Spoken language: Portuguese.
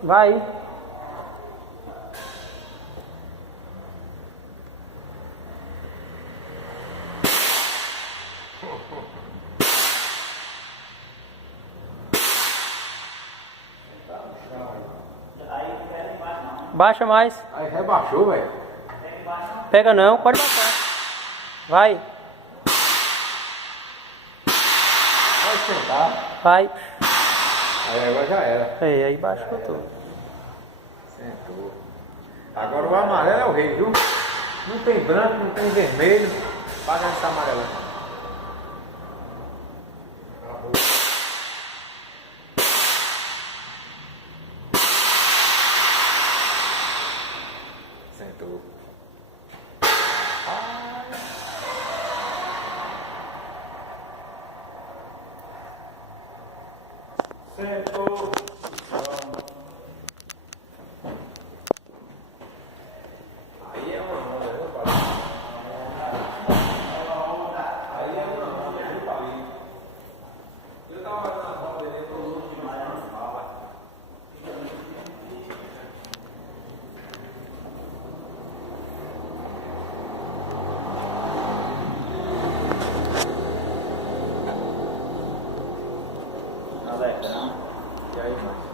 Vai. Baixa mais. Aí rebaixou, velho. Pega não, pode baixar. Vai. Pode sentar. Vai. Aí agora já era. Aí baixou tudo. Sentou. Agora o amarelo é o rei, viu? Não tem branco, não tem vermelho. Paga essa amarela. Sentou. Sentou. Aí é uma onda, viu, pai? Aí é uma onda, viu, pai? Eu tava fazendo a roda dele, todo mundo demais, não fala. Alerta, não? E aí, mano?